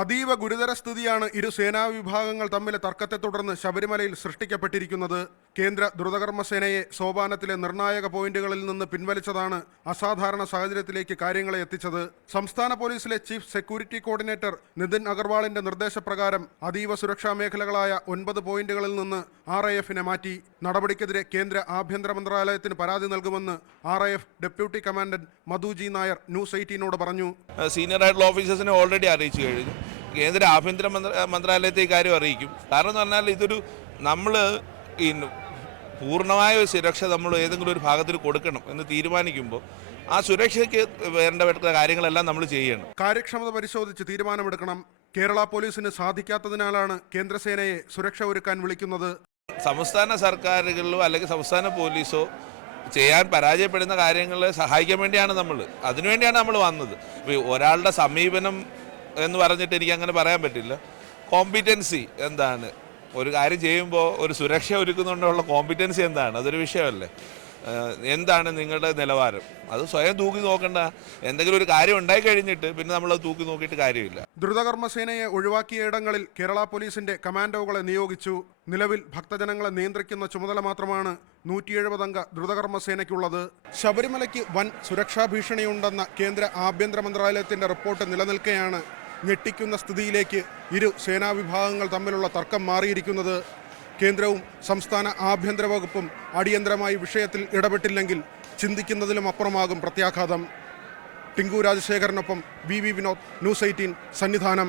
അതീവ ഗുരുതര സ്ഥിതിയാണ് ഇരു സേനാ വിഭാഗങ്ങൾ തമ്മിലെ തർക്കത്തെ തുടർന്ന് ശബരിമലയിൽ സൃഷ്ടിക്കപ്പെട്ടിരിക്കുന്നത്. കേന്ദ്ര ദ്രുതകർമ്മസേനയെ സോപാനത്തിലെ നിർണായക പോയിന്റുകളിൽ നിന്ന് പിൻവലിച്ചതാണ് അസാധാരണ സാഹചര്യത്തിലേക്ക് കാര്യങ്ങളെ എത്തിച്ചത്. സംസ്ഥാന പോലീസിലെ ചീഫ് സെക്യൂരിറ്റി കോർഡിനേറ്റർ നിതിൻ അഗർവാളിന്റെ നിർദ്ദേശപ്രകാരം അതീവ സുരക്ഷാ മേഖലകളായ 9 പോയിന്റുകളിൽ നിന്ന് RIFനെ മാറ്റി. നടപടിക്കെതിരെ കേന്ദ്ര ആഭ്യന്തര മന്ത്രാലയത്തിന് പരാതി നൽകുമെന്ന് RIF deputy commandant Madhuji Nair news 18നോട് പറഞ്ഞു. സീനിയർ ആയിട്ടുള്ള ഓഫീസേഴ്സിനെ ഓൾറെഡി അറിയിച്ചു കഴിഞ്ഞു. കേന്ദ്ര ആഭ്യന്തര മന്ത്രാലയത്തെ കാര്യം അറിയിക്കും. കാരണം എന്ന് പറഞ്ഞാൽ ഇതൊരു നമ്മൾ ഈ പൂർണ്ണമായ ഒരു സുരക്ഷ നമ്മൾ ഏതെങ്കിലും ഒരു ഭാഗത്തിൽ കൊടുക്കണം എന്ന് തീരുമാനിക്കുമ്പോൾ ആ സുരക്ഷയ്ക്ക് വേണ്ട കാര്യങ്ങളെല്ലാം നമ്മൾ ചെയ്യണം. കാര്യക്ഷമത പരിശോധിച്ച് തീരുമാനമെടുക്കണം. കേരള പോലീസിന് സാധിക്കാത്തതിനാലാണ് കേന്ദ്രസേനയെ സുരക്ഷ ഒരുക്കാൻ വിളിക്കുന്നത്. സംസ്ഥാന സർക്കാരുകളിലോ അല്ലെങ്കിൽ സംസ്ഥാന പോലീസോ ചെയ്യാൻ പരാജയപ്പെടുന്ന കാര്യങ്ങളെ സഹായിക്കാൻ വേണ്ടിയാണ് അതിനുവേണ്ടിയാണ് നമ്മൾ വന്നത്. ഒരാളുടെ സമീപനം എന്ന് പറഞ്ഞിട്ട് എനിക്ക് അങ്ങനെ പറയാൻ പറ്റില്ല. കോമ്പിറ്റൻസി എന്താണ്, ഒരു കാര്യം ചെയ്യുമ്പോൾ ഒരു സുരക്ഷ ഒരുക്കുന്നുണ്ടുള്ള കോമ്പിറ്റൻസി എന്താണ്, അതൊരു വിഷയമല്ലേ. എന്താണ് നിങ്ങളുടെ നിലവാരം, അത് സ്വയം തൂക്കി നോക്കേണ്ട. എന്തെങ്കിലും ഒരു കാര്യം ഉണ്ടായി കഴിഞ്ഞിട്ട് പിന്നെ നമ്മളത് തൂക്കി നോക്കിയിട്ട് കാര്യമില്ല. ദ്രുതകർമ്മസേനയെ ഒഴിവാക്കിയ ഇടങ്ങളിൽ കേരള പോലീസിന്റെ കമാൻഡോകളെ നിയോഗിച്ചു. നിലവിൽ ഭക്തജനങ്ങളെ നിയന്ത്രിക്കുന്ന ചുമതല മാത്രമാണ് 170 അംഗ ദ്രുതകർമ്മസേനയ്ക്കുള്ളത്. ശബരിമലയ്ക്ക് വൻ സുരക്ഷാ ഭീഷണിയുണ്ടെന്ന കേന്ദ്ര ആഭ്യന്തര മന്ത്രാലയത്തിന്റെ റിപ്പോർട്ട് നിലനിൽക്കെയാണ് ഞെട്ടിക്കുന്ന സ്ഥിതിയിലേക്ക് ഇരു സേനാ വിഭാഗങ്ങൾ തമ്മിലുള്ള തർക്കം മാറിയിരിക്കുന്നത്. കേന്ദ്രവും സംസ്ഥാന ആഭ്യന്തര വകുപ്പും അടിയന്തരമായി വിഷയത്തിൽ ഇടപെട്ടില്ലെങ്കിൽ ചിന്തിക്കുന്നതിലും അപ്പുറമാകും പ്രത്യാഘാതം. ടിങ്കു രാജശേഖരനൊപ്പം VV വിനോദ്, ന്യൂസ് 18 സന്നിധാനം.